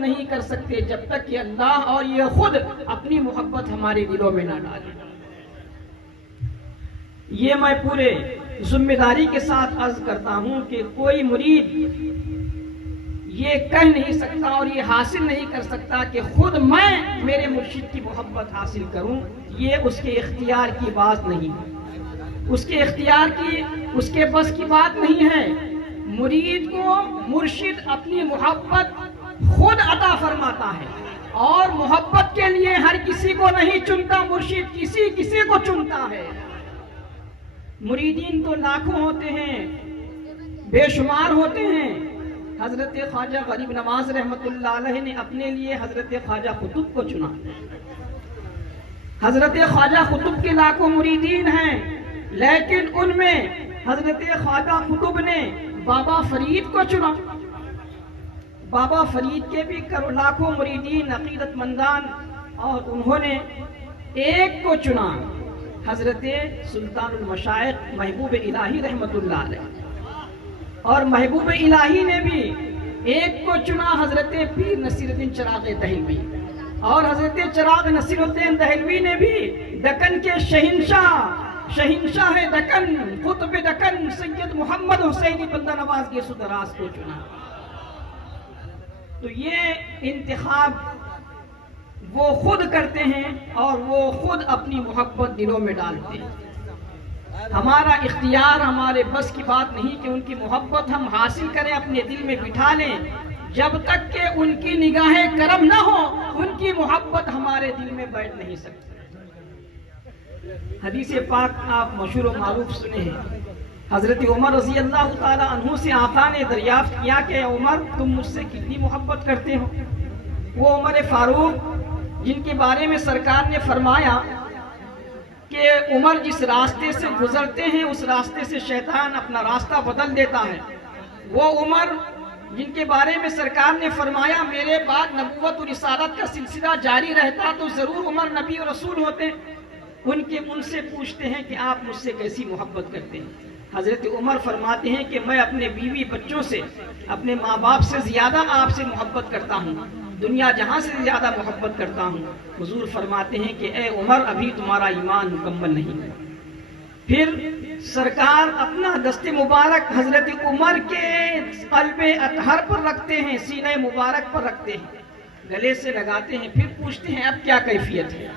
نہیں کر سکتے جب تک کہ اللہ اور یہ خود اپنی محبت ہمارے دلوں میں نہ ڈالے۔ یہ میں پورے ذمہ داری کے ساتھ عرض کرتا ہوں کہ کوئی مرید یہ کہہ نہیں سکتا اور یہ حاصل نہیں کر سکتا کہ خود میں میرے مرشد کی محبت حاصل کروں، یہ اس کے اختیار کی بات نہیں ہے، اس کے اختیار کی، اس کے بس کی بات نہیں ہے۔ مرید کو مرشد اپنی محبت خود عطا فرماتا ہے، اور محبت کے لیے ہر کسی کو نہیں چنتا، مرشد کسی کو چنتا ہے۔ مریدین تو لاکھوں ہوتے ہیں، بے شمار ہوتے ہیں۔ حضرت خواجہ غریب نواز رحمت اللہ علیہ نے اپنے لیے حضرت خواجہ قطب کو چنا۔ حضرت خواجہ قطب کے لاکھوں مریدین ہیں، لیکن ان میں حضرت خواجہ قطب نے بابا فرید کو چنا۔ بابا فرید کے بھی لاکھوں مریدین عقیدت مندان، اور انہوں نے ایک کو چنا، حضرت سلطان المشائخ محبوب الہی رحمت اللہ علیہ، اور محبوب الہی نے بھی ایک کو چنا، حضرت پیر نصیر الدین چراغ دہلوی، اور حضرت چراغ نصیر الدین دہلوی نے بھی دکن کے شہنشاہ دکن، قطب دکن سید محمد حسینی بندہ نواز کے سدراز کو چنا۔ تو یہ انتخاب وہ خود کرتے ہیں اور وہ خود اپنی محبت دلوں میں ڈالتے ہیں۔ ہمارا اختیار، ہمارے بس کی بات نہیں کہ ان کی محبت ہم حاصل کریں، اپنے دل میں بٹھا لیں۔ جب تک کہ ان کی نگاہ کرم نہ ہو، ان کی محبت ہمارے دل میں بیٹھ نہیں سکتی۔ حدیث پاک آپ مشہور و معروف سنے ہیں، حضرت عمر رضی اللہ تعالی عنہ سے آقا نے دریافت کیا کہ عمر تم مجھ سے کتنی محبت کرتے ہو؟ وہ عمر فاروق جن کے بارے میں سرکار نے فرمایا کہ عمر جس راستے سے گزرتے ہیں اس راستے سے شیطان اپنا راستہ بدل دیتا ہے، وہ عمر جن کے بارے میں سرکار نے فرمایا میرے بعد نبوت و رسالت کا سلسلہ جاری رہتا تو ضرور عمر نبی و رسول ہوتے، ان سے پوچھتے ہیں کہ آپ مجھ سے کیسی محبت کرتے ہیں؟ حضرت عمر فرماتے ہیں کہ میں اپنے بیوی بچوں سے، اپنے ماں باپ سے زیادہ آپ سے محبت کرتا ہوں، دنیا جہاں سے زیادہ محبت کرتا ہوں۔ حضور فرماتے ہیں کہ اے عمر ابھی تمہارا ایمان مکمل نہیں ہے۔ پھر سرکار اپنا دست مبارک حضرت عمر کے قلب اطہر پر رکھتے ہیں، سینہ مبارک پر رکھتے ہیں، گلے سے لگاتے ہیں، پھر پوچھتے ہیں اب کیا کیفیت ہے؟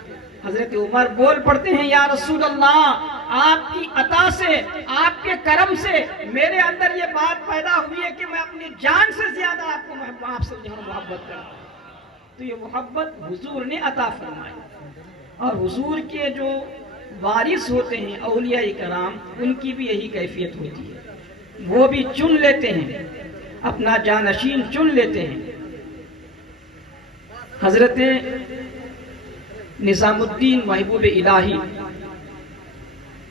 حضرت عمر بول پڑتے ہیں یا رسول اللہ، آپ کی عطا سے، آپ کے کرم سے میرے اندر یہ بات پیدا ہوئی ہے کہ میں اپنی جان سے زیادہ آپ کو آپ سے محبت کرتا ہوں۔ تو یہ محبت حضور نے عطا فرمائی، اور حضور کے جو وارث ہوتے ہیں اولیاء کرام، ان کی بھی یہی کیفیت ہوتی ہے، وہ بھی چن لیتے ہیں، اپنا جانشین چن لیتے ہیں۔ حضرت نظام الدین محبوب الہی،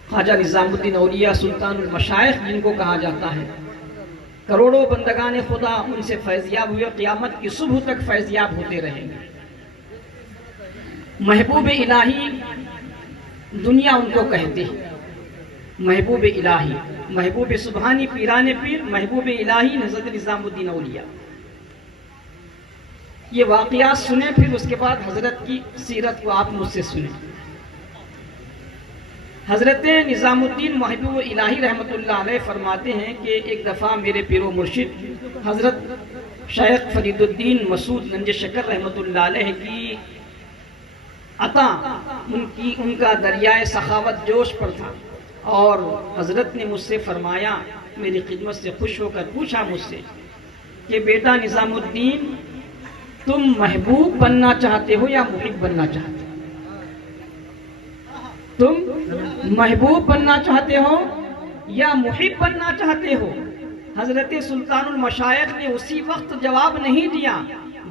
خواجہ نظام الدین اولیاء سلطان المشائخ جن کو کہا جاتا ہے، کروڑوں بندگان خدا ان سے فیضیاب ہوئے، قیامت کی صبح تک فیضیاب ہوتے رہیں گے۔ محبوب الہی دنیا ان کو کہتے ہیں، محبوب الہی، محبوب سبحانی پیران پیر، محبوب الہی حضرت نظام الدین اولیاء۔ یہ واقعات سنیں، پھر اس کے بعد حضرت کی سیرت کو آپ مجھ سے سنیں۔ حضرت نظام الدین محبوب الہی رحمت اللہ علیہ فرماتے ہیں کہ ایک دفعہ میرے پیر و مرشد حضرت شیخ فرید الدین مسعود ننج شکر رحمت اللہ علیہ کی عطا، ان کا دریائے سخاوت جوش پر تھا، اور حضرت نے مجھ سے فرمایا، میری خدمت سے خوش ہو کر پوچھا مجھ سے کہ بیٹا نظام الدین، تم محبوب بننا چاہتے ہو یا محب بننا چاہتے ہو؟ تم محبوب بننا چاہتے ہو یا محب بننا چاہتے ہو؟ حضرت سلطان المشائخ نے اسی وقت جواب نہیں دیا،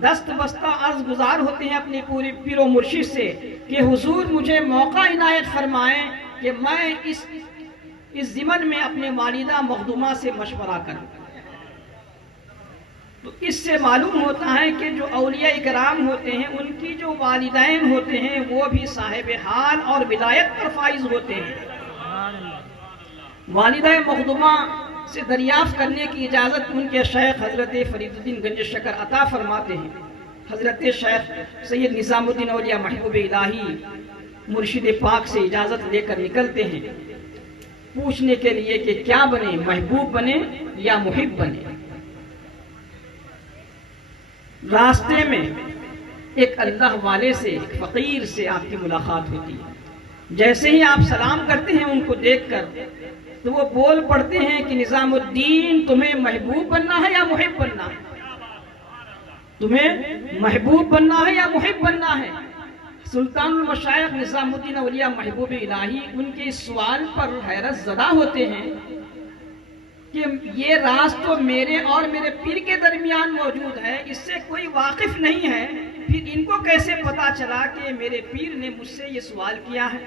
دست بستہ عرض گزار ہوتے ہیں اپنے پورے پیر و مرشد سے کہ حضور مجھے موقع عنایت فرمائیں کہ میں اس ضمن میں اپنے والدہ مخدومہ سے مشورہ کروں۔ تو اس سے معلوم ہوتا ہے کہ جو اولیاء کرام ہوتے ہیں ان کی جو والدین ہوتے ہیں وہ بھی صاحب حال اور ولایت پر فائز ہوتے ہیں۔ والدہ مخدومہ سے دریافت کرنے کی اجازت ان کے شیخ حضرت فرید الدین گنج شکر عطا فرماتے ہیں حضرت شیخ سید نظام الدین اولیاء محبوب الہی مرشد پاک سے اجازت لے کر نکلتے ہیں پوچھنے کے لیے کہ کیا بنے، محبوب بنے یا محب بنے۔ راستے میں ایک اللہ والے سے، ایک فقیر سے آپ کی ملاقات ہوتی ہے۔ جیسے ہی آپ سلام کرتے ہیں ان کو دیکھ کر تو وہ بول پڑتے ہیں کہ نظام الدین تمہیں محبوب بننا ہے یا محب بننا ہے؟ تمہیں محبوب بننا ہے یا محب بننا ہے؟ سلطان المشائخ نظام الدین اولیاء محبوب الہی ان کے اس سوال پر حیرت زدہ ہوتے ہیں کہ یہ راز تو میرے اور میرے پیر کے درمیان موجود ہے، اس سے کوئی واقف نہیں ہے، پھر ان کو کیسے پتا چلا کہ میرے پیر نے مجھ سے یہ سوال کیا ہے،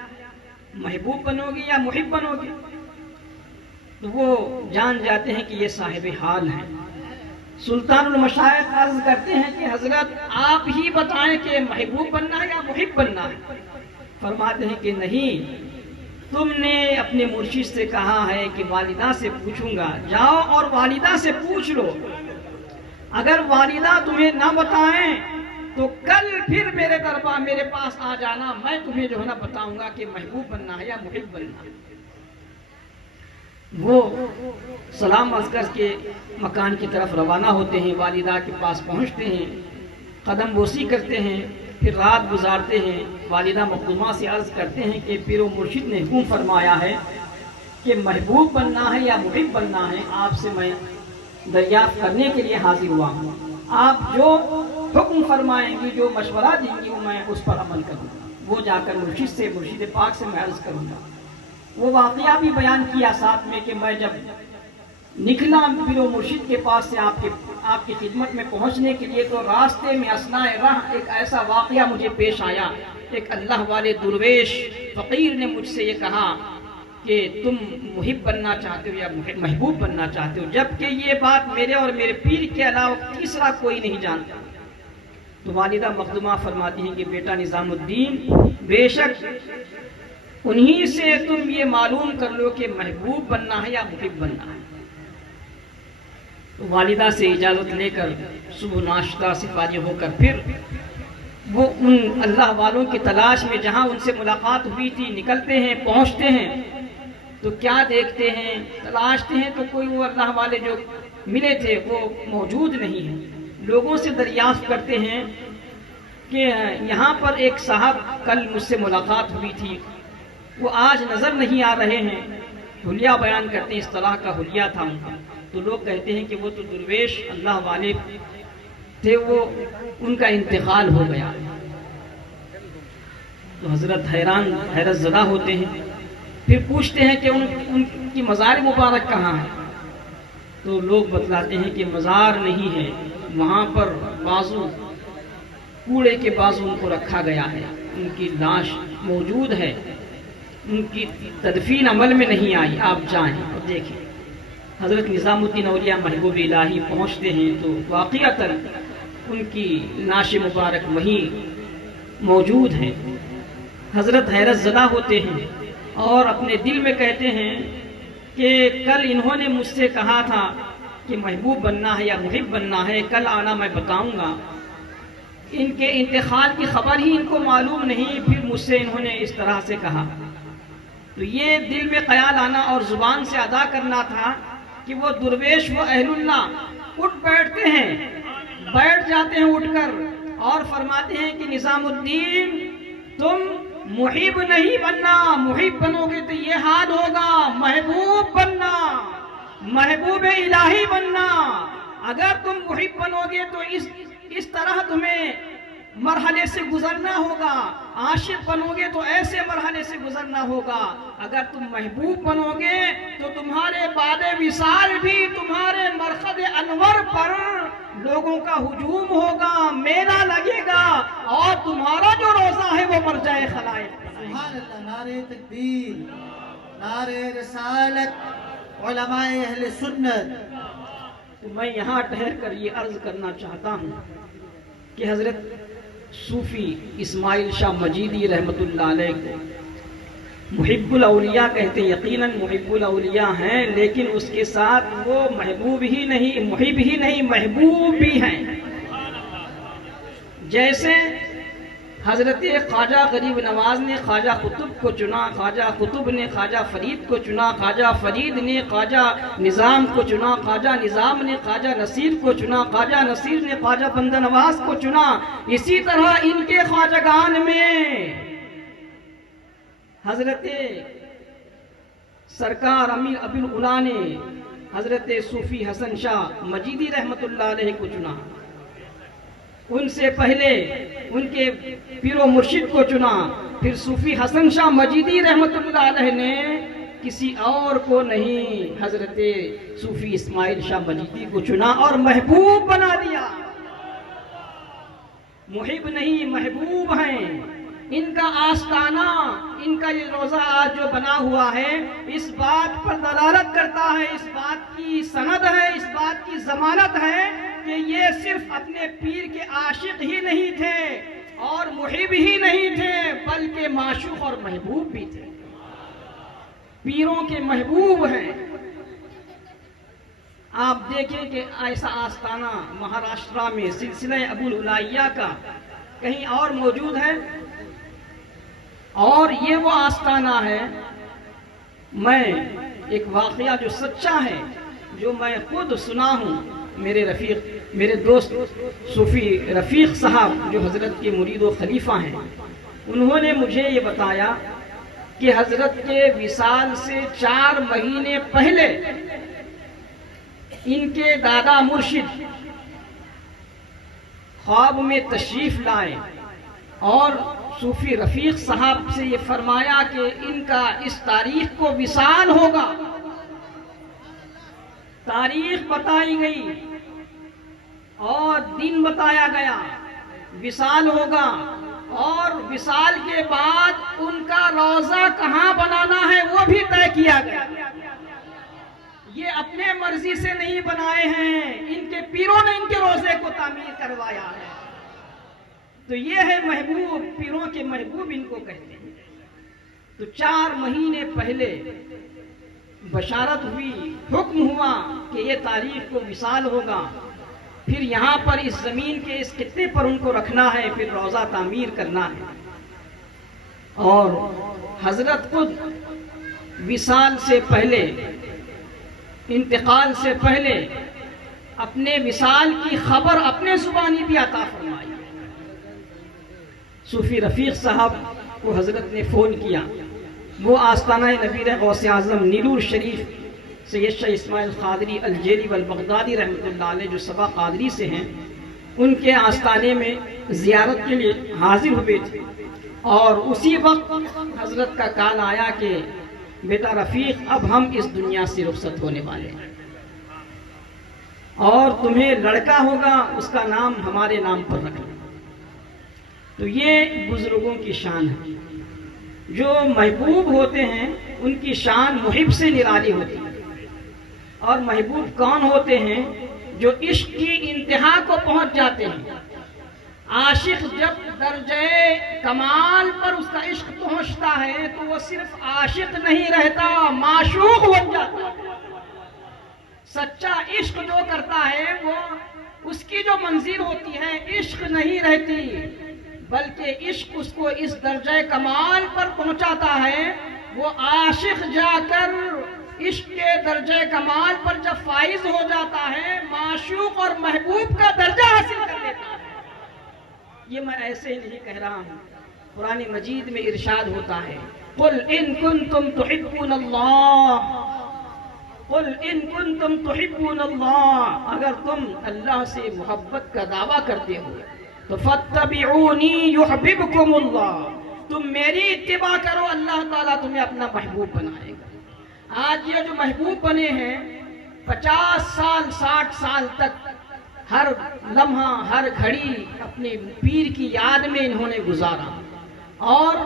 محبوب بنو گے یا محب بنو گے؟ تو وہ جان جاتے ہیں کہ یہ صاحب حال ہیں۔ سلطان المشائخ عرض کرتے ہیں کہ حضرت آپ ہی بتائیں کہ محبوب بننا ہے یا محب بننا ہے؟ فرماتے ہیں کہ نہیں، تم نے اپنے مرشد سے کہا ہے کہ والدہ سے پوچھوں گا، جاؤ اور والدہ سے پوچھ لو، اگر والدہ تمہیں نہ بتائیں تو کل پھر میرے دربار میرے پاس آ جانا، میں تمہیں جو ہے نا بتاؤں گا کہ محبوب بننا ہے یا محب بننا ہے۔ وہ سلام عسکر کے مکان کی طرف روانہ ہوتے ہیں، والدہ کے پاس پہنچتے ہیں، قدم بوسی کرتے ہیں، پھر رات گزارتے ہیں۔ والدہ مخدومہ سے عرض کرتے ہیں کہ پیر و مرشد نے حکم فرمایا ہے کہ محبوب بننا ہے یا محب بننا ہے، آپ سے میں دریافت کرنے کے لیے حاضر ہوا ہوں، آپ جو حکم فرمائیں گی، جو مشورہ دیں گی، وہ میں اس پر عمل کروں گا۔ وہ جا کر مرشد پاک سے میں عرض کروں گا۔ وہ واقعہ بھی بیان کیا ساتھ میں کہ میں جب نکلا پیر و مرشد کے پاس سے آپ کی خدمت میں پہنچنے کے لیے، تو راستے میں اثناء راہ ایک ایسا واقعہ مجھے پیش آیا۔ ایک اللہ والے درویش فقیر نے مجھ سے یہ کہا کہ تم محب بننا چاہتے ہو یا محبوب بننا چاہتے ہو، جبکہ یہ بات میرے اور میرے پیر کے علاوہ تیسرا کوئی نہیں جانتا۔ تو والدہ مخدومہ فرماتی ہیں کہ بیٹا نظام الدین، بے شک انہی سے تم یہ معلوم کر لو کہ محبوب بننا ہے یا محب بننا ہے۔ تو والدہ سے اجازت لے کر صبح ناشتہ سے فارغ ہو کر پھر وہ ان اللہ والوں کی تلاش میں جہاں ان سے ملاقات ہوئی تھی نکلتے ہیں، پہنچتے ہیں تو کیا دیکھتے ہیں، تلاشتے ہیں تو کوئی وہ اللہ والے جو ملے تھے وہ موجود نہیں ہیں۔ لوگوں سے دریافت کرتے ہیں کہ یہاں پر ایک صاحب کل مجھ سے ملاقات ہوئی تھی، وہ آج نظر نہیں آ رہے ہیں۔ حلیہ بیان کرتے ہیں، اس طرح کا حلیہ تھا ان کا۔ تو لوگ کہتے ہیں کہ وہ تو درویش اللہ والے تھے، وہ ان کا انتقال ہو گیا۔ تو حضرت حیرت زدہ ہوتے ہیں، پھر پوچھتے ہیں کہ ان کی مزار مبارک کہاں ہے؟ تو لوگ بتلاتے ہیں کہ مزار نہیں ہے، وہاں پر بازو کوڑے کے بازو ان کو رکھا گیا ہے، ان کی لاش موجود ہے، ان کی تدفین عمل میں نہیں آئی، آپ جائیں اور دیکھیں۔ حضرت نظام الدین اولیاء محبوب الہی پہنچتے ہیں تو واقعتاً ان کی لاش مبارک وہیں موجود ہے۔ حضرت حیرت زدہ ہوتے ہیں اور اپنے دل میں کہتے ہیں کہ کل انہوں نے مجھ سے کہا تھا کہ محبوب بننا ہے یا محب بننا ہے، کل آنا میں بتاؤں گا۔ ان کے انتقال کی خبر ہی ان کو معلوم نہیں، پھر مجھ سے انہوں نے اس طرح سے کہا۔ تو یہ دل میں خیال آنا اور زبان سے ادا کرنا تھا کہ وہ درویش، وہ اہل اللہ اٹھ بیٹھتے ہیں، بیٹھ جاتے ہیں اٹھ کر اور فرماتے ہیں کہ نظام الدین تم محب نہیں بننا، محب بنو گے تو یہ حال ہوگا، محبوب بننا، محبوب الہی بننا۔ اگر تم محب بنو گے تو اس طرح تمہیں مرحلے سے گزرنا ہوگا، عاشق بنو گے تو ایسے مرحلے سے گزرنا ہوگا۔ اگر تم محبوب بنو گے تو تمہارے بعد وصال بھی تمہارے مرقد انور پر لوگوں کا ہجوم ہوگا، میلہ لگے گا اور تمہارا جو روزہ ہے وہ مرجع خلائق۔ سبحان اللہ، نعرہ تکبیر، نعرہ رسالت، علماء اہل سنت۔ تو میں یہاں ٹھہر کر یہ عرض کرنا چاہتا ہوں کہ حضرت صوفی اسماعیل شاہ مجیدی رحمت اللہ علیہ کو محب الاولیاء کہتے، یقیناً محب الاولیاء ہیں، لیکن اس کے ساتھ وہ محبوب ہی نہیں، محب ہی نہیں، محبوب بھی ہیں۔ جیسے حضرت خواجہ غریب نواز نے خواجہ قطب کو چنا، خواجہ قطب نے خواجہ فرید کو چنا، خواجہ فرید نے خواجہ نظام کو چنا، خواجہ نظام نے خواجہ نصیر کو چنا، خواجہ نصیر نے خواجہ بندہ نواز کو چنا، اسی طرح ان کے خواجگان میں حضرت سرکار امیر ابی العلا نے حضرت صوفی حسن شاہ مجیدی رحمت اللہ علیہ کو چنا، ان سے پہلے ان کے پیر و مرشد کو چنا، پھر صوفی حسن شاہ مجیدی رحمت اللہ علیہ نے کسی اور کو نہیں حضرت صوفی اسماعیل شاہ مجیدی کو چنا اور محبوب بنا دیا۔ محب نہیں محبوب ہیں۔ ان کا آستانہ، ان کا یہ روزہ آج جو بنا ہوا ہے، اس بات پر دلالت کرتا ہے، اس بات کی سند ہے، اس بات کی ضمانت ہے کہ یہ صرف اپنے پیر کے عاشق ہی نہیں تھے اور محب ہی نہیں تھے، بلکہ معشوق اور محبوب بھی تھے، پیروں کے محبوب ہیں۔ آپ دیکھیں کہ ایسا آستانہ مہاراشٹرا میں سلسلہ ابو العلائیہ کا کہیں اور موجود ہے، اور یہ وہ آستانہ ہے۔ میں ایک واقعہ جو سچا ہے، جو میں خود سنا ہوں، میرے دوست صوفی رفیق صاحب جو حضرت کے مرید و خلیفہ ہیں، انہوں نے مجھے یہ بتایا کہ حضرت کے وصال سے 4 مہینے پہلے ان کے دادا مرشد خواب میں تشریف لائے اور صوفی رفیق صاحب سے یہ فرمایا کہ ان کا اس تاریخ کو وصال ہوگا۔ تاریخ بتائی گئی اور دن بتایا گیا، وصال ہوگا، اور وصال کے بعد ان کا روزہ کہاں بنانا ہے وہ بھی طے کیا گیا۔ یہ اپنے مرضی سے نہیں بنائے ہیں، ان کے پیروں نے ان کے روزے کو تعمیر کروایا ہے۔ تو یہ ہے محبوب، پیروں کے محبوب ان کو کہتے ہیں۔ تو 4 مہینے پہلے بشارت ہوئی، حکم ہوا کہ یہ تاریخ کو وصال ہوگا، پھر یہاں پر اس زمین کے اس خطے پر ان کو رکھنا ہے، پھر روزہ تعمیر کرنا ہے۔ اور حضرت خود وصال سے پہلے، انتقال سے پہلے اپنے وصال کی خبر اپنے زبانی بھی عطا فرمائی۔ صوفی رفیق صاحب کو حضرت نے فون کیا، وہ آستانہ نبی غوث اعظم نیلور شریف سید شاہ اسماعیل قادری الجیلی والبغدادی رحمۃ اللہ علیہ جو سبا قادری سے ہیں، ان کے آستانے میں زیارت کے لیے حاضر ہوئے تھے، اور اسی وقت حضرت کا کال آیا کہ بیٹا رفیق اب ہم اس دنیا سے رخصت ہونے والے ہیں، اور تمہیں لڑکا ہوگا اس کا نام ہمارے نام پر رکھنا۔ تو یہ بزرگوں کی شان ہے، جو محبوب ہوتے ہیں ان کی شان محب سے نرالی ہوتی ہے۔ اور محبوب کون ہوتے ہیں؟ جو عشق کی انتہا کو پہنچ جاتے ہیں۔ عاشق جب درجہ کمال پر اس کا عشق پہنچتا ہے تو وہ صرف عاشق نہیں رہتا، معشوق بن جاتا ہے۔ سچا عشق جو کرتا ہے وہ اس کی جو منزل ہوتی ہے عشق نہیں رہتی، بلکہ عشق اس کو اس درجہ کمال پر پہنچاتا ہے۔ وہ عاشق جا کر عشق کے درجہ کمال پر جب فائز ہو جاتا ہے، معشوق اور محبوب کا درجہ حاصل کر لیتا ہے۔ یہ میں ایسے ہی نہیں کہہ رہا ہوں، قرآن مجید میں ارشاد ہوتا ہے، قل ان کنتم تحبون اللہ، قل ان کنتم تحبون اللہ، اگر تم اللہ سے محبت کا دعویٰ کرتے ہو تو فاتبعونی یحببکم اللہ، تم میری اتباع کرو، اللہ تعالیٰ تمہیں اپنا محبوب بنائے گا۔ آج یہ جو محبوب بنے ہیں 50 سال 60 سال تک ہر لمحہ ہر گھڑی اپنے پیر کی یاد میں انہوں نے گزارا، اور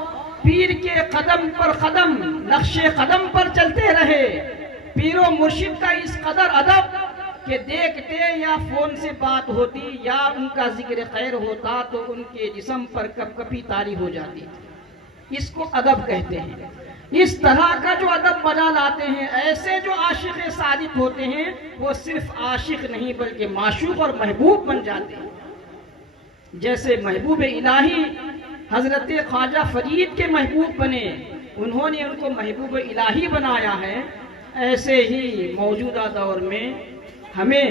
پیر کے قدم پر قدم نقش قدم پر چلتے رہے۔ پیر و مرشد کا اس قدر ادب کہ دیکھتے یا فون سے بات ہوتی یا ان کا ذکر خیر ہوتا تو ان کے جسم پر کپ کپی طاری ہو جاتی تھی۔ اس کو ادب کہتے ہیں۔ اس طرح کا جو ادب بنا لاتے ہیں، ایسے جو عاشق صادق ہوتے ہیں وہ صرف عاشق نہیں بلکہ معشوق اور محبوب بن جاتے ہیں۔ جیسے محبوب الہی حضرت خواجہ فرید کے محبوب بنے، انہوں نے ان کو محبوب الہی بنایا ہے، ایسے ہی موجودہ دور میں ہمیں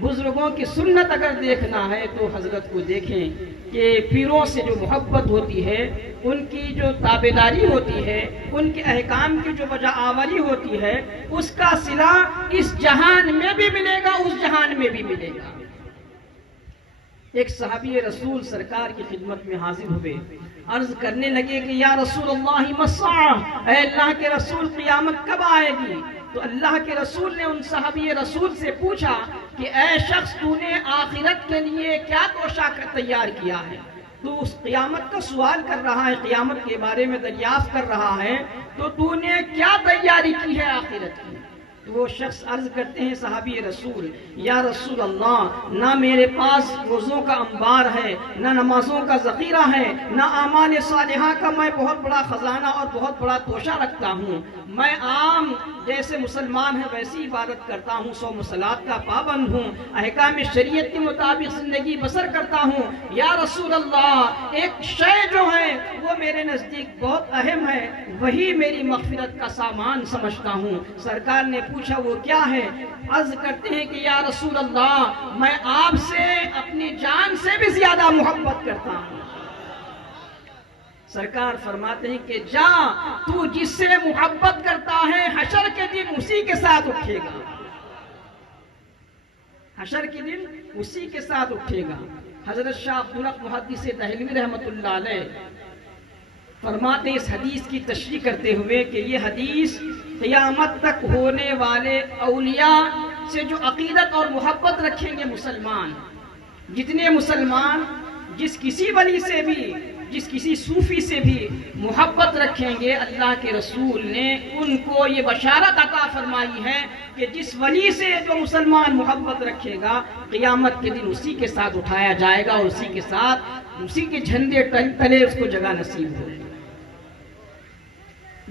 بزرگوں کی سنت اگر دیکھنا ہے تو حضرت کو دیکھیں کہ پیروں سے جو محبت ہوتی ہے، ان کی جو تابعداری ہوتی ہے، ان کے احکام کی جو بجا آوری ہوتی ہے، اس کا صلہ اس جہان میں بھی ملے گا، اس جہان میں بھی ملے گا۔ ایک صحابی رسول سرکار کی خدمت میں حاضر ہوئے، عرض کرنے لگے کہ یا رسول اللہ مَسَّاعَةُ، اے اللہ کے رسول قیامت کب آئے گی؟ تو اللہ کے رسول نے ان صحابی رسول سے پوچھا کہ اے شخص، تو نے آخرت کے لیے کیا توشہ تیار کیا ہے؟ تو اس قیامت کا سوال کر رہا ہے، قیامت کے بارے میں دریافت کر رہا ہے، تو نے کیا تیاری کی ہے آخرت کی؟ تو وہ شخص عرض کرتے ہیں صحابی رسول، یا رسول اللہ، نہ میرے پاس روزوں کا انبار ہے، نہ نمازوں کا ذخیرہ ہے، نہ اعمال صالحہ کا میں بہت بڑا خزانہ اور بہت بڑا توشہ رکھتا ہوں، میں عام جیسے مسلمان ہیں ویسی عبادت کرتا ہوں، 100 صلوات کا پابند ہوں، احکام شریعت کے مطابق زندگی بسر کرتا ہوں، یا رسول اللہ ایک شے جو ہے وہ میرے نزدیک بہت اہم ہے، وہی میری مغفرت کا سامان سمجھتا ہوں۔ سرکار نے پوچھا وہ کیا ہے؟ عرض کرتے ہیں کہ یا رسول اللہ، میں آپ سے اپنی جان سے بھی زیادہ محبت کرتا ہوں۔ سرکار فرماتے ہیں کہ جا، تو جس سے محبت کرتا ہے حشر کے دن اسی کے ساتھ اٹھے گا، حشر کے دن اسی کے ساتھ اٹھے گا۔ حضرت شاہ عبدالحق محدث دہلوی رحمۃ اللہ علیہ فرماتے ہیں اس حدیث کی تشریح کرتے ہوئے کہ یہ حدیث قیامت تک ہونے والے اولیاء سے جو عقیدت اور محبت رکھیں گے مسلمان، جتنے مسلمان جس کسی ولی سے بھی، جس کسی صوفی سے بھی محبت رکھیں گے، اللہ کے رسول نے ان کو یہ بشارت عطا فرمائی ہے کہ جس ولی سے جو مسلمان محبت رکھے گا، قیامت کے دن اسی کے ساتھ اٹھایا جائے گا اور اسی کے ساتھ اسی کے جھنڈے تلے اس کو جگہ نصیب ہوگی۔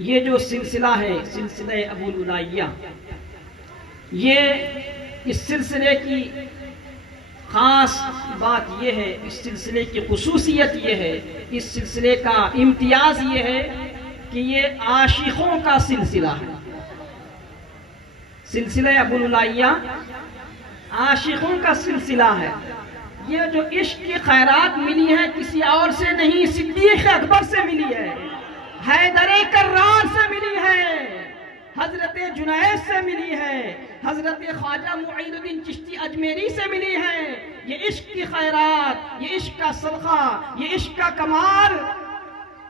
یہ جو سلسلہ ہے سلسلہ ابو العالیہ، یہ اس سلسلے کی خاص بات یہ ہے، اس سلسلے کی خصوصیت یہ ہے، اس سلسلے کا امتیاز یہ ہے کہ یہ عاشقوں کا سلسلہ ہے۔ سلسلہ ابو العالیہ عاشقوں کا سلسلہ ہے۔ یہ جو عشق کی خیرات ملی ہے کسی اور سے نہیں، صدیق اکبر سے ملی ہے، حیدر کرار سے ملی ہے، حضرت جنید سے ملی ہے، حضرت خواجہ معین الدین چشتی اجمیری سے ملی ہے۔ یہ عشق کی خیرات، یہ عشق کا صدقہ، یہ عشق کا کمال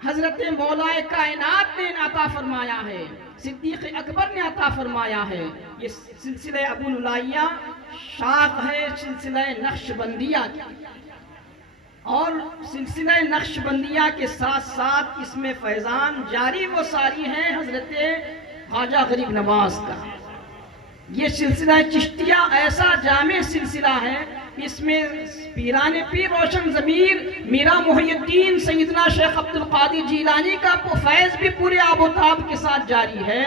حضرت مولا کائنات نے عطا فرمایا ہے، صدیق اکبر نے عطا فرمایا ہے۔ یہ سلسلہ ابو العالیہ شاخ ہے سلسلہ نقش بندیہ کی، اور سلسلہ نقش بندیہ کے ساتھ ساتھ اس میں فیضان جاری و ساری ہے حضرت خواجہ غریب نواز کا۔ یہ سلسلہ چشتیہ ایسا جامع سلسلہ ہے، اس میں پیران پیر روشن ضمیر میرا محی الدین سیدنا شیخ عبد القادر جیلانی کا فیض بھی پورے آب و تاب کے ساتھ جاری ہے،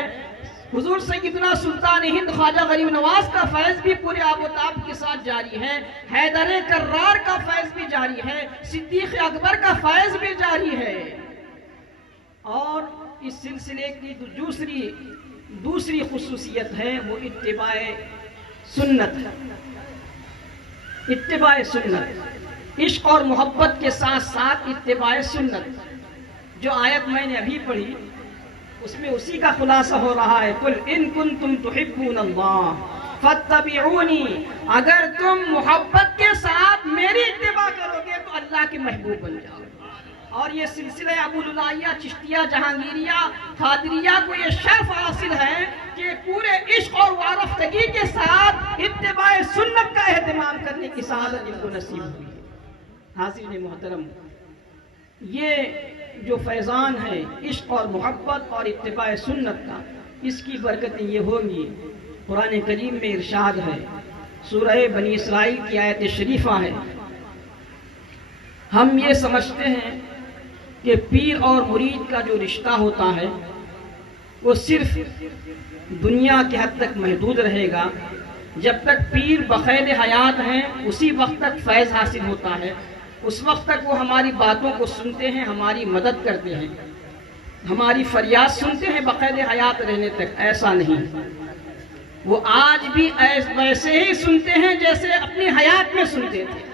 حضور سیدنا سلطان ہند خواجہ غریب نواز کا فیض بھی پورے آب و تاب کے ساتھ جاری ہے، حیدر کرار کا فیض بھی جاری ہے، صدیق اکبر کا فیض بھی جاری ہے۔ اور اس سلسلے کی دوسری خصوصیت ہے وہ اتباع سنت ہے۔ اتباع سنت، عشق اور محبت کے ساتھ ساتھ اتباع سنت۔ جو آیت میں نے ابھی پڑھی اس میں اسی کا خلاصہ ہو رہا ہے، قُلْ إِن كُنتُمْ تُحِبُّونَ اللَّهَ فَاتَّبِعُونِي، اگر تم محبت کے ساتھ میری اتباع کرو گے تو اللہ کے محبوب بن جاؤ گے۔ اور یہ سلسلہ ابو العالیہ چشتیہ جہانگیریہ قادریہ کو یہ شرف حاصل ہے کہ پورے عشق اور وارفتگی کے ساتھ اتباع سنت کا اہتمام کرنے کی سعادت ان کو نصیب ہوئی۔ حاضرین محترم، یہ جو فیضان ہے عشق اور محبت اور اتباع سنت کا، اس کی برکتیں یہ ہوں گی۔ قرآن کریم میں ارشاد ہے، سورہ بنی اسرائیل کی آیت شریفہ ہے، ہم یہ سمجھتے ہیں کہ پیر اور مرید کا جو رشتہ ہوتا ہے وہ صرف دنیا کے حد تک محدود رہے گا، جب تک پیر بقید حیات ہیں اسی وقت تک فیض حاصل ہوتا ہے، اس وقت تک وہ ہماری باتوں کو سنتے ہیں، ہماری مدد کرتے ہیں، ہماری فریاد سنتے ہیں بقید حیات رہنے تک۔ ایسا نہیں، وہ آج بھی ویسے ہی سنتے ہیں جیسے اپنی حیات میں سنتے تھے،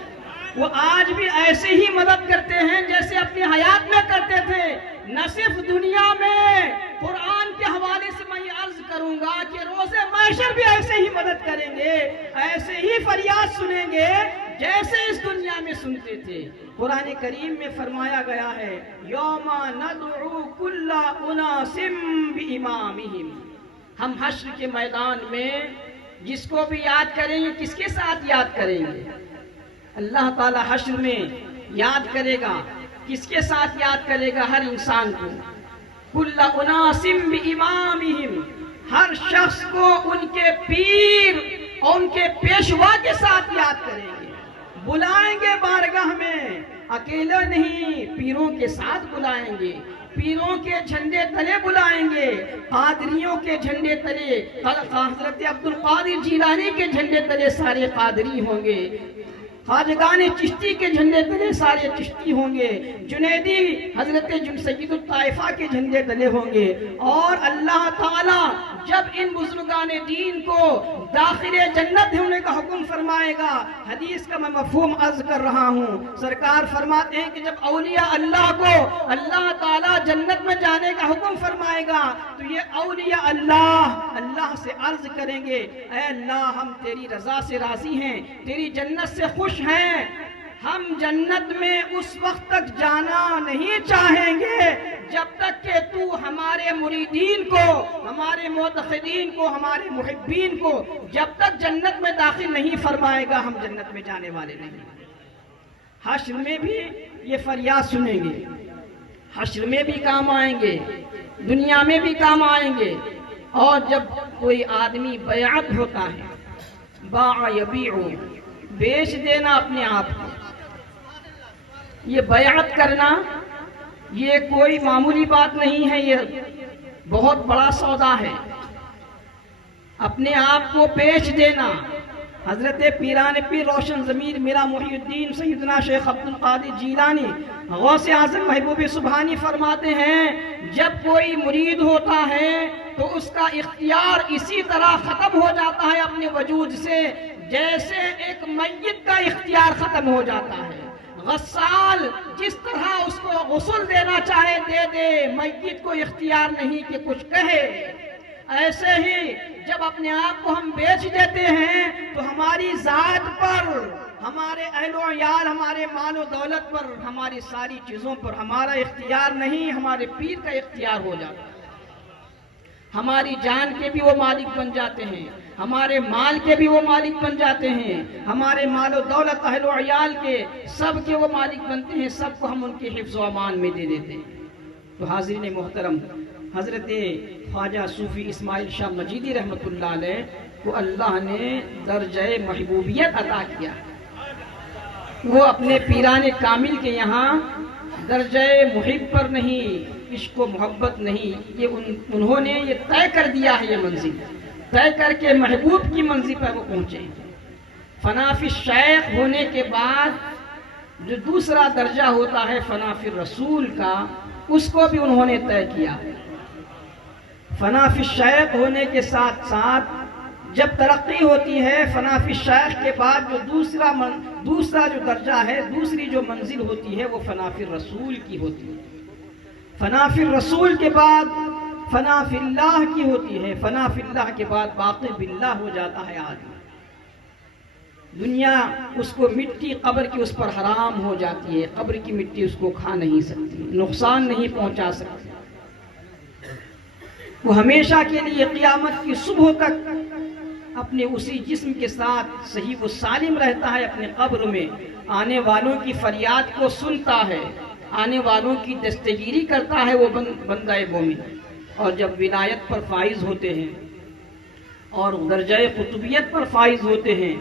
وہ آج بھی ایسے ہی مدد کرتے ہیں جیسے اپنی حیات میں کرتے تھے۔ نہ صرف دنیا میں، قرآن کے حوالے سے میں یہ عرض کروں گا کہ روز محشر بھی ایسے ہی مدد کریں گے، ایسے ہی فریاد سنیں گے جیسے اس دنیا میں سنتے تھے۔ قرآن کریم میں فرمایا گیا ہے یوم ندعو کل اناس بامامہم، ہم حشر کے میدان میں جس کو بھی یاد کریں گے، کس کے ساتھ یاد کریں گے؟ اللہ تعالی حشر میں یاد کرے گا، کس کے ساتھ یاد کرے گا؟ ہر انسان کو، کل اناس بامامہم، ہر شخص کو ان کے پیر اور ان کے پیشوا کے ساتھ یاد کریں گے، بلائیں گے بارگاہ میں، اکیلا نہیں، پیروں کے ساتھ بلائیں گے، پیروں کے جھنڈے تلے بلائیں گے، قادریوں کے جھنڈے تلے، حضرت عبدالقادر جیلانی کے جھنڈے تلے سارے قادری ہوں گے، خواجگان چشتی کے جھنڈے تلے سارے چشتی ہوں گے، جنیدی حضرت سید الطائفہ کے جھنڈے تلے ہوں گے، اور اللہ تعالیٰ جب ان بزرگان دین کو داخل جنت ہونے کا حکم فرمائے گا، حدیث کا میں مفہوم عرض کر رہا ہوں، سرکار فرماتے ہیں کہ جب اولیاء اللہ کو اللہ تعالیٰ جنت میں جانے کا حکم فرمائے گا تو یہ اولیاء اللہ سے عرض کریں گے اے اللہ ہم تیری رضا سے راضی ہیں، تیری جنت سے خوش ہیں، ہم جنت میں اس وقت تک جانا نہیں چاہیں گے جب تک کہ تو ہمارے مریدین کو، ہمارے معتقدین کو، ہمارے محبین کو جب تک جنت میں داخل نہیں فرمائے گا ہم جنت میں جانے والے نہیں۔ حشر میں بھی یہ فریاد سنیں گے، حشر میں بھی کام آئیں گے، دنیا میں بھی کام آئیں گے، اور جب کوئی آدمی بیعت ہوتا ہے، باع یبیع، بیچ دینا اپنے آپ کو، یہ بیعت کرنا یہ کوئی معمولی بات نہیں ہے، یہ بہت بڑا سودا ہے، اپنے آپ کو بیچ دینا۔ حضرت پیران پیر روشن ضمیر میرا محی الدین سیدنا شیخ عبدالقادر جیلانی غوث اعظم محبوب سبحانی فرماتے ہیں جب کوئی مرید ہوتا ہے تو اس کا اختیار اسی طرح ختم ہو جاتا ہے اپنے وجود سے جیسے ایک میت کا اختیار ختم ہو جاتا ہے۔ غسال جس طرح اس کو غسل دینا چاہے دے دے، میت کو اختیار نہیں کہ کچھ کہے، ایسے ہی جب اپنے آپ کو ہم بیچ دیتے ہیں تو ہماری ذات پر، ہمارے اہل و عیال، ہمارے مال و دولت پر، ہماری ساری چیزوں پر ہمارا اختیار نہیں، ہمارے پیر کا اختیار ہو جاتا ہے۔ ہماری جان کے بھی وہ مالک بن جاتے ہیں، ہمارے مال کے بھی وہ مالک بن جاتے ہیں، ہمارے مال و دولت، اہل و عیال کے سب کے وہ مالک بنتے ہیں، سب کو ہم ان کے حفظ و امان میں دے دیتے ہیں۔ تو حاضرین محترم، حضرت خواجہ صوفی اسماعیل شاہ مجیدی رحمۃ اللہ علیہ کو اللہ نے درجہ محبوبیت عطا کیا، وہ اپنے پیران کامل کے یہاں درجہ محب پر نہیں، عشق و محبت نہیں، یہ انہوں نے یہ طے کر دیا ہے، یہ منزل طے کر کے محبوب کی منزل پر وہ پہنچے۔ فنا فی الشیخ ہونے کے بعد جو دوسرا درجہ ہوتا ہے فنا فی الرسول کا، اس کو بھی انہوں نے طے کیا۔ فنا فی الشیخ ہونے کے ساتھ ساتھ جب ترقی ہوتی ہے، فنا فی الشیخ کے بعد جو دوسرا جو درجہ ہے، دوسری جو منزل ہوتی ہے وہ فنا فی الرسول کی ہوتی ہے۔ فنا فی الرسول کے بعد فنا فی اللہ کی ہوتی ہے، فنا فی اللہ کے بعد باقی باللہ ہو جاتا ہے آدمی۔ دنیا اس کو مٹی قبر کی اس پر حرام ہو جاتی ہے، قبر کی مٹی اس کو کھا نہیں سکتی، نقصان نہیں پہنچا سکتی، وہ ہمیشہ کے لیے قیامت کی صبح تک اپنے اسی جسم کے ساتھ صحیح و سالم رہتا ہے، اپنے قبر میں آنے والوں کی فریاد کو سنتا ہے، آنے والوں کی دستگیری کرتا ہے وہ بندہ مومن۔ اور جب ولایت پر فائز ہوتے ہیں اور درجہ قطبیت پر فائز ہوتے ہیں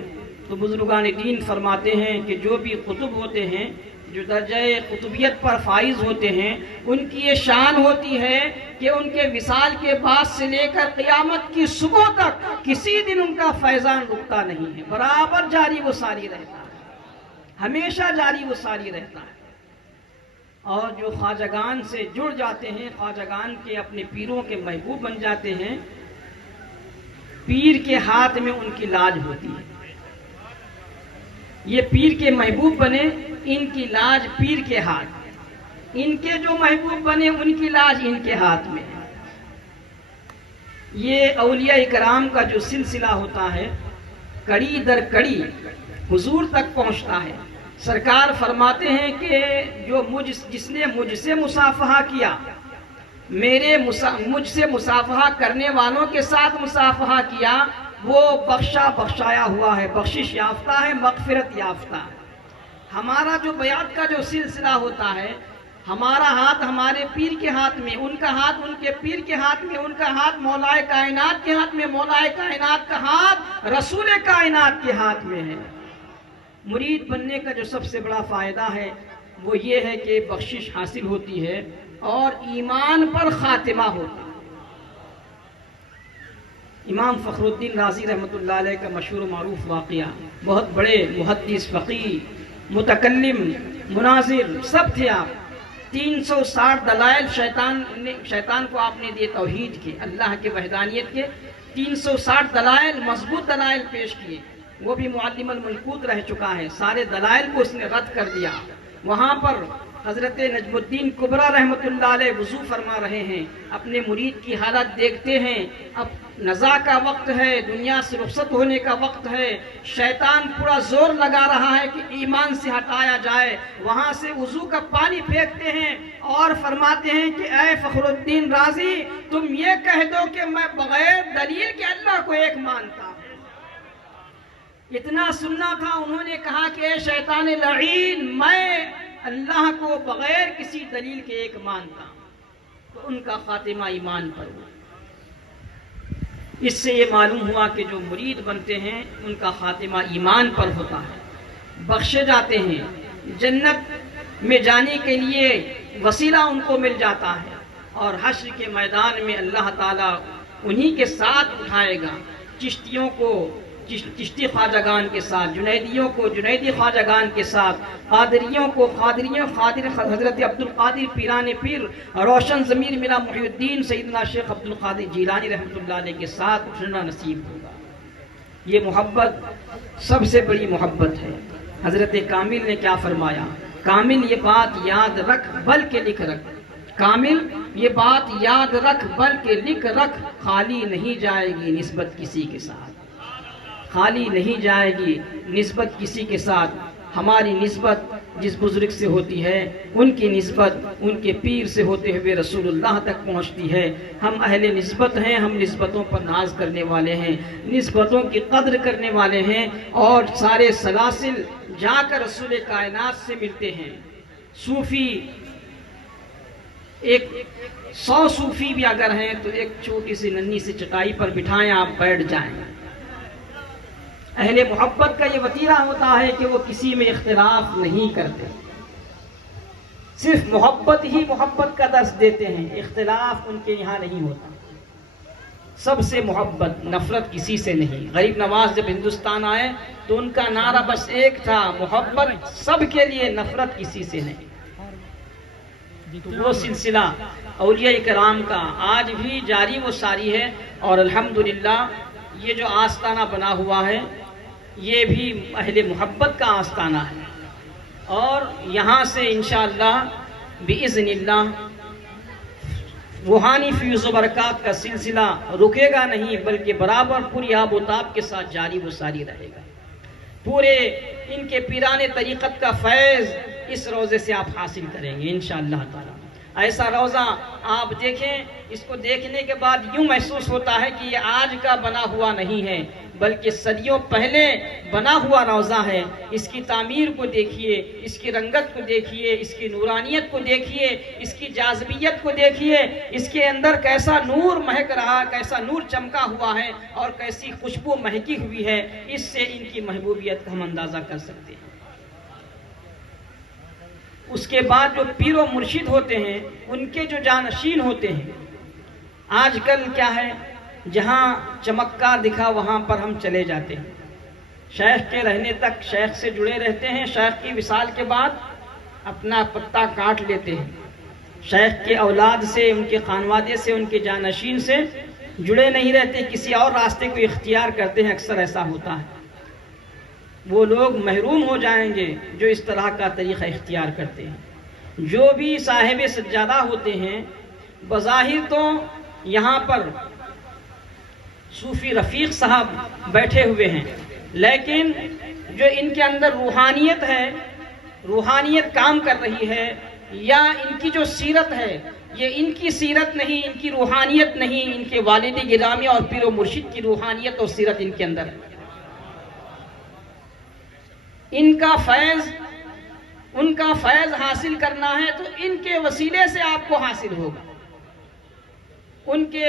تو بزرگان دین فرماتے ہیں کہ جو بھی قطب ہوتے ہیں، جو درجہ قطبیت پر فائز ہوتے ہیں، ان کی یہ شان ہوتی ہے کہ ان کے وصال کے بعد سے لے کر قیامت کی صبح تک کسی دن ان کا فیضان رکتا نہیں ہے، برابر جاری وہ ساری رہتا ہے۔ ہمیشہ جاری و ساری رہتا ہے۔ اور جو خواجگان سے جڑ جاتے ہیں، خواجگان کے اپنے پیروں کے محبوب بن جاتے ہیں، پیر کے ہاتھ میں ان کی لاج ہوتی ہے۔ یہ پیر کے محبوب بنے، ان کی لاج پیر کے ہاتھ، ان کے جو محبوب بنے ان کی لاج ان کے ہاتھ میں ہے۔ یہ اولیاء کرام کا جو سلسلہ ہوتا ہے، کڑی در کڑی حضور تک پہنچتا ہے۔ سرکار فرماتے ہیں کہ جس نے مجھ سے مصافحہ کیا، مجھ سے مصافحہ کرنے والوں کے ساتھ مصافحہ کیا، وہ بخشایا ہوا ہے، بخشش یافتہ ہے، مغفرت یافتہ ہے۔ ہمارا جو بیعت کا جو سلسلہ ہوتا ہے، ہمارا ہاتھ ہمارے پیر کے ہاتھ میں، ان کا ہاتھ ان کے پیر کے ہاتھ میں، ان کا ہاتھ مولا کائنات کے ہاتھ میں، مولا کائنات کا ہاتھ رسول کائنات کے ہاتھ میں ہے۔ مرید بننے کا جو سب سے بڑا فائدہ ہے وہ یہ ہے کہ بخشش حاصل ہوتی ہے اور ایمان پر خاتمہ ہوتا ہے۔ امام فخر الدین رازی رحمۃ اللہ علیہ کا مشہور و معروف واقعہ، بہت بڑے محدث، فقیہ، متکلم، مناظر سب تھے آپ۔ 360 دلائل شیطان کو آپ نے دیے توحید کے، اللہ کے وحدانیت کے 360 دلائل، مضبوط دلائل پیش کیے۔ وہ بھی معلم الملکوت رہ چکا ہے، سارے دلائل کو اس نے رد کر دیا۔ وہاں پر حضرت نجم الدین کبریٰ رحمۃ اللہ علیہ وضو فرما رہے ہیں، اپنے مرید کی حالت دیکھتے ہیں، اب نزا کا وقت ہے، دنیا سے رخصت ہونے کا وقت ہے، شیطان پورا زور لگا رہا ہے کہ ایمان سے ہٹایا جائے، وہاں سے وضو کا پانی پھینکتے ہیں اور فرماتے ہیں کہ اے فخر الدین رازی، تم یہ کہہ دو کہ میں بغیر دلیل کے اللہ کو ایک مانتا ہوں۔ اتنا سننا تھا، انہوں نے کہا کہ اے شیطان لعین، میں اللہ کو بغیر کسی دلیل کے ایک مانتا ہوں، تو ان کا خاتمہ ایمان پر ہوا۔ اس سے یہ معلوم ہوا کہ جو مرید بنتے ہیں ان کا خاتمہ ایمان پر ہوتا ہے، بخشے جاتے ہیں، جنت میں جانے کے لیے وسیلہ ان کو مل جاتا ہے، اور حشر کے میدان میں اللہ تعالیٰ انہی کے ساتھ اٹھائے گا، چشتیوں کو چشتی خواجگان کے ساتھ، جنیدیوں کو جنیدی خواجگان کے ساتھ، قادریوں کو قادر حضرت عبد القادر پیران پیر، روشن ضمیر میرا محی الدین سیدنا شیخ عبد القادر جیلانی رحمۃ اللہ علیہ کے ساتھ اٹھنا نصیب ہوگا۔ یہ محبت سب سے بڑی محبت ہے۔ حضرت کامل نے کیا فرمایا؟ کامل یہ بات یاد رکھ بلکہ لکھ رکھ، کامل یہ بات یاد رکھ بلکہ لکھ رکھ، خالی نہیں جائے گی نسبت کسی کے ساتھ، خالی نہیں جائے گی نسبت کسی کے ساتھ۔ ہماری نسبت جس بزرگ سے ہوتی ہے، ان کی نسبت ان کے پیر سے ہوتے ہوئے رسول اللہ تک پہنچتی ہے۔ ہم اہل نسبت ہیں، ہم نسبتوں پر ناز کرنے والے ہیں، نسبتوں کی قدر کرنے والے ہیں، اور سارے سلاسل جا کر رسول کائنات سے ملتے ہیں۔ صوفی 100 صوفی بھی اگر ہیں تو ایک چھوٹی سی ننھی سی چٹائی پر بٹھائیں، آپ بیٹھ جائیں۔ اہل محبت کا یہ وتیرہ ہوتا ہے کہ وہ کسی میں اختلاف نہیں کرتے، صرف محبت ہی محبت کا درس دیتے ہیں، اختلاف ان کے یہاں نہیں ہوتا۔ سب سے محبت، نفرت کسی سے نہیں۔ غریب نواز جب ہندوستان آئے تو ان کا نعرہ بس ایک تھا، محبت سب کے لیے، نفرت کسی سے نہیں۔ تو وہ سلسلہ اولیاء کرام کا آج بھی جاری و ساری ہے، اور الحمدللہ یہ جو آستانہ بنا ہوا ہے یہ بھی اہل محبت کا آستانہ ہے، اور یہاں سے انشاءاللہ بإذن اللہ روحانی فیض و برکات کا سلسلہ رکے گا نہیں، بلکہ برابر پوری آب و تاب کے ساتھ جاری و ساری رہے گا۔ پورے ان کے پیران طریقت کا فیض اس روزے سے آپ حاصل کریں گے انشاءاللہ تعالی۔ ایسا روزہ آپ دیکھیں، اس کو دیکھنے کے بعد یوں محسوس ہوتا ہے کہ یہ آج کا بنا ہوا نہیں ہے، بلکہ صدیوں پہلے بنا ہوا روزہ ہے۔ اس کی تعمیر کو دیکھیے، اس کی رنگت کو دیکھیے، اس کی نورانیت کو دیکھیے، اس کی جاذبیت کو دیکھیے، اس کے اندر کیسا نور مہک رہا، کیسا نور چمکا ہوا ہے، اور کیسی خوشبو مہکی ہوئی ہے۔ اس سے ان کی محبوبیت کا ہم اندازہ کر سکتے ہیں۔ اس کے بعد جو پیر و مرشد ہوتے ہیں، ان کے جو جانشین ہوتے ہیں، آج کل کیا ہے، جہاں چمکار دکھا وہاں پر ہم چلے جاتے ہیں، شیخ کے رہنے تک شیخ سے جڑے رہتے ہیں، شیخ کی وصال کے بعد اپنا پتا کاٹ لیتے ہیں، شیخ کے اولاد سے، ان کے خانوادے سے، ان کے جانشین سے جڑے نہیں رہتے، کسی اور راستے کو اختیار کرتے ہیں۔ اکثر ایسا ہوتا ہے، وہ لوگ محروم ہو جائیں گے جو اس طرح کا طریقہ اختیار کرتے ہیں۔ جو بھی صاحب سجادہ ہوتے ہیں، بظاہر تو یہاں پر صوفی رفیق صاحب بیٹھے ہوئے ہیں، لیکن جو ان کے اندر روحانیت ہے، روحانیت کام کر رہی ہے، یا ان کی جو سیرت ہے، یہ ان کی سیرت نہیں، ان کی روحانیت نہیں، ان کے والد گرامی اور پیر و مرشد کی روحانیت اور سیرت ان کے اندر ہے۔ ان کا فیض حاصل کرنا ہے تو ان کے وسیلے سے آپ کو حاصل ہوگا۔ ان کے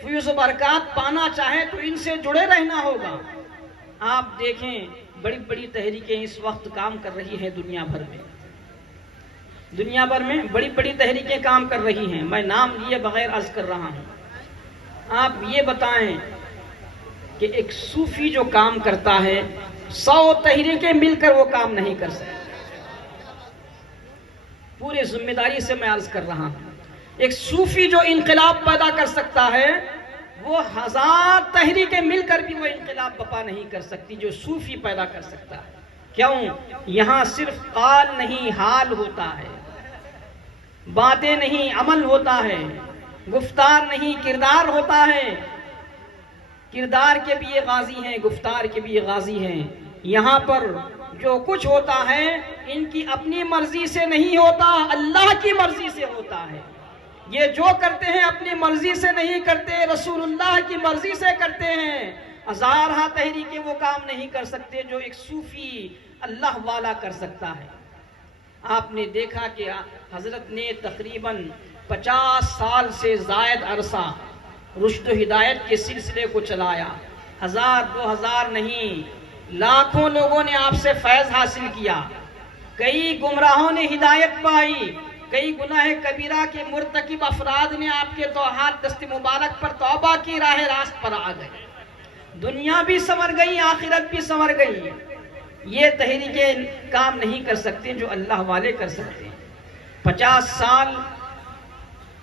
فیض و برکات پانا چاہے تو ان سے جڑے رہنا ہوگا۔ آپ دیکھیں، بڑی بڑی تحریکیں اس وقت کام کر رہی ہیں دنیا بھر میں، دنیا بھر میں بڑی بڑی تحریکیں کام کر رہی ہیں، میں نام لیے بغیر عرض کر رہا ہوں۔ آپ یہ بتائیں کہ ایک صوفی جو کام کرتا ہے، 100 تحریکیں مل کر وہ کام نہیں کر سکتے۔ پورے ذمہ داری سے میں عرض کر رہا ہوں، ایک صوفی جو انقلاب پیدا کر سکتا ہے، وہ 1000 تحریکیں مل کر بھی وہ انقلاب بپا نہیں کر سکتی جو صوفی پیدا کر سکتا ہے۔ کیوں؟ یہاں صرف قال نہیں، حال ہوتا ہے، باتیں نہیں، عمل ہوتا ہے، گفتار نہیں، کردار ہوتا ہے۔ کردار کے بھی یہ غازی ہیں، گفتار کے بھی یہ غازی ہیں۔ یہاں پر جو کچھ ہوتا ہے ان کی اپنی مرضی سے نہیں ہوتا، اللہ کی مرضی سے ہوتا ہے۔ یہ جو کرتے ہیں اپنی مرضی سے نہیں کرتے، رسول اللہ کی مرضی سے کرتے ہیں۔ ہزارہ تحریکیں وہ کام نہیں کر سکتے جو ایک صوفی اللہ والا کر سکتا ہے۔ آپ نے دیکھا کہ حضرت نے تقریباً 50 سال سے زائد عرصہ رشد و ہدایت کے سلسلے کو چلایا۔ 1000 2000 نہیں، لاکھوں لوگوں نے آپ سے فیض حاصل کیا، کئی گمراہوں نے ہدایت پائی، کئی گناہ کبیرہ کے مرتکب افراد نے آپ کے ہاتھ دست مبارک پر توبہ کی، راہ راست پر آ گئے، دنیا بھی سنور گئی، آخرت بھی سنور گئی۔ یہ تحریکیں کام نہیں کر سکتے جو اللہ والے کر سکتے ہیں۔ 50 سال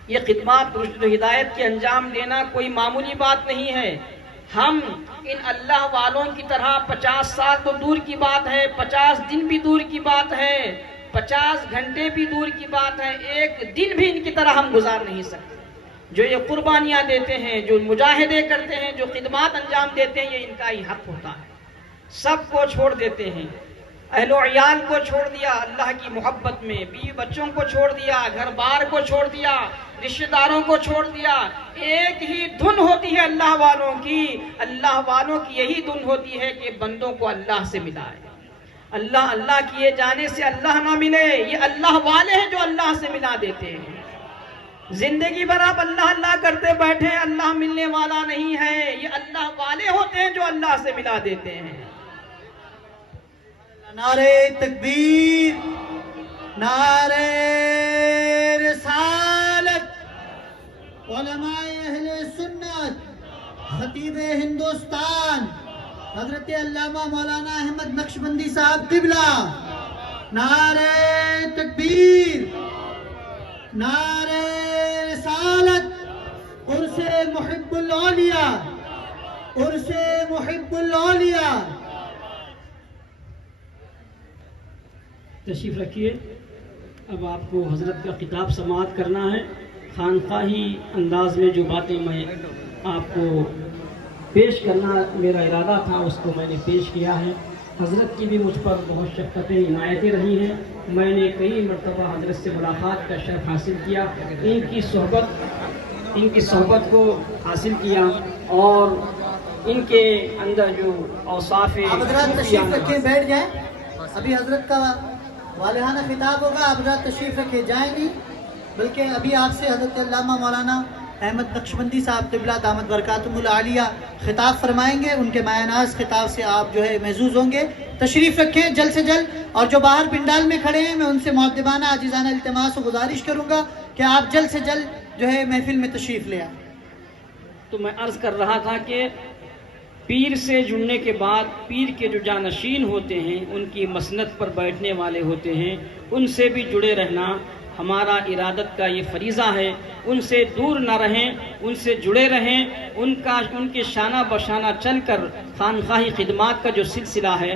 یہ خدمات رشد و ہدایت کے انجام دینا کوئی معمولی بات نہیں ہے۔ ہم ان اللہ والوں کی طرح 50 سال تو دور کی بات ہے، 50 دن بھی دور کی بات ہے، 50 گھنٹے بھی دور کی بات ہے، ایک دن بھی ان کی طرح ہم گزار نہیں سکتے۔ جو یہ قربانیاں دیتے ہیں، جو مجاہدے کرتے ہیں، جو خدمات انجام دیتے ہیں، یہ ان کا ہی حق ہوتا ہے۔ سب کو چھوڑ دیتے ہیں، اہل و عیال کو چھوڑ دیا اللہ کی محبت میں، بیوی بچوں کو چھوڑ دیا، گھر بار کو چھوڑ دیا، رشتہ داروں کو چھوڑ دیا۔ ایک ہی دھن ہوتی ہے اللہ والوں کی، اللہ والوں کی یہی دھن ہوتی ہے کہ بندوں کو اللہ سے ملائے۔ اللہ اللہ کیے جانے سے اللہ نہ ملے، یہ اللہ والے ہیں جو اللہ سے ملا دیتے ہیں۔ زندگی بھر آپ اللہ اللہ کرتے بیٹھے، اللہ ملنے والا نہیں ہے، یہ اللہ والے ہوتے ہیں جو اللہ سے ملا دیتے ہیں۔ نعرہ تکبیر، نعرہ رسالت، علماء اہل سنت، خطیب ہندوستان حضرت علامہ مولانا احمد نقشبندی صاحب قبلہ، نعرہ تکبیر، نعرہ رسالت، عرس محب الاولیاء، عرس محب الاولیاء۔ تشریف رکھیے، اب آپ کو حضرت کا خطاب سماعت کرنا ہے۔ خانقاہی انداز میں جو باتیں میں آپ کو پیش کرنا میرا ارادہ تھا اس کو میں نے پیش کیا ہے۔ حضرت کی بھی مجھ پر بہت شفقتیں عنایتیں رہی ہیں، میں نے کئی مرتبہ حضرت سے ملاقات کا شرف حاصل کیا، ان کی صحبت کو حاصل کیا، اور ان کے اندر جو اوصاف آپ حضرات تشریف رکھیں، بیٹھ جائیں، ابھی حضرت کا والہانہ خطاب ہوگا، آپ حضرات تشریف رکھے جائیں گی، بلکہ ابھی آپ سے حضرت علامہ مولانا احمد نقشبندی صاحب قبلہ دامت برکاتہم العالیہ خطاب فرمائیں گے، ان کے مایہ ناز خطاب سے آپ جو ہے محظوظ ہوں گے۔ تشریف رکھیں جلد سے جلد، اور جو باہر پنڈال میں کھڑے ہیں میں ان سے مؤدبانہ عاجزانہ التماس و گزارش کروں گا کہ آپ جلد سے جلد جو ہے محفل میں تشریف لے آئیں۔ تو میں عرض کر رہا تھا کہ پیر سے جڑنے کے بعد پیر کے جو جانشین ہوتے ہیں، ان کی مسند پر بیٹھنے والے ہوتے ہیں، ان سے بھی جڑے رہنا ہمارا ارادت کا یہ فریضہ ہے۔ ان سے دور نہ رہیں، ان سے جڑے رہیں، ان کے شانہ بشانہ چل کر خانقاہی خدمات کا جو سلسلہ ہے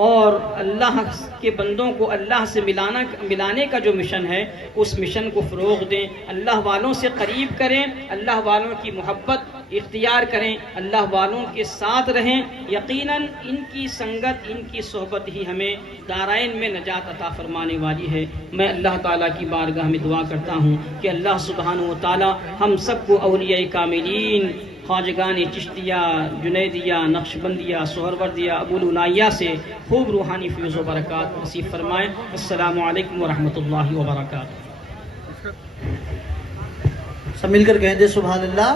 اور اللہ کے بندوں کو اللہ سے ملانے کا جو مشن ہے، اس مشن کو فروغ دیں، اللہ والوں سے قریب کریں، اللہ والوں کی محبت اختیار کریں، اللہ والوں کے ساتھ رہیں۔ یقیناً ان کی سنگت، ان کی صحبت ہی ہمیں دارائن میں نجات عطا فرمانے والی ہے۔ میں اللہ تعالیٰ کی بارگاہ میں دعا کرتا ہوں کہ اللہ سبحانہ و تعالیٰ ہم سب کو اولیاء کاملین، خواجگان چشتیہ، جنیدیہ، نقشبندیہ، سہروردیہ، ابوالعنائیہ سے خوب روحانی فیض و برکات نصیب فرمائیں۔ السلام علیکم ورحمۃ اللہ وبرکاتہ۔ سب مل کر کہیں دے سبحان اللہ،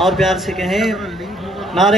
اور پیار سے کہیں نعرہ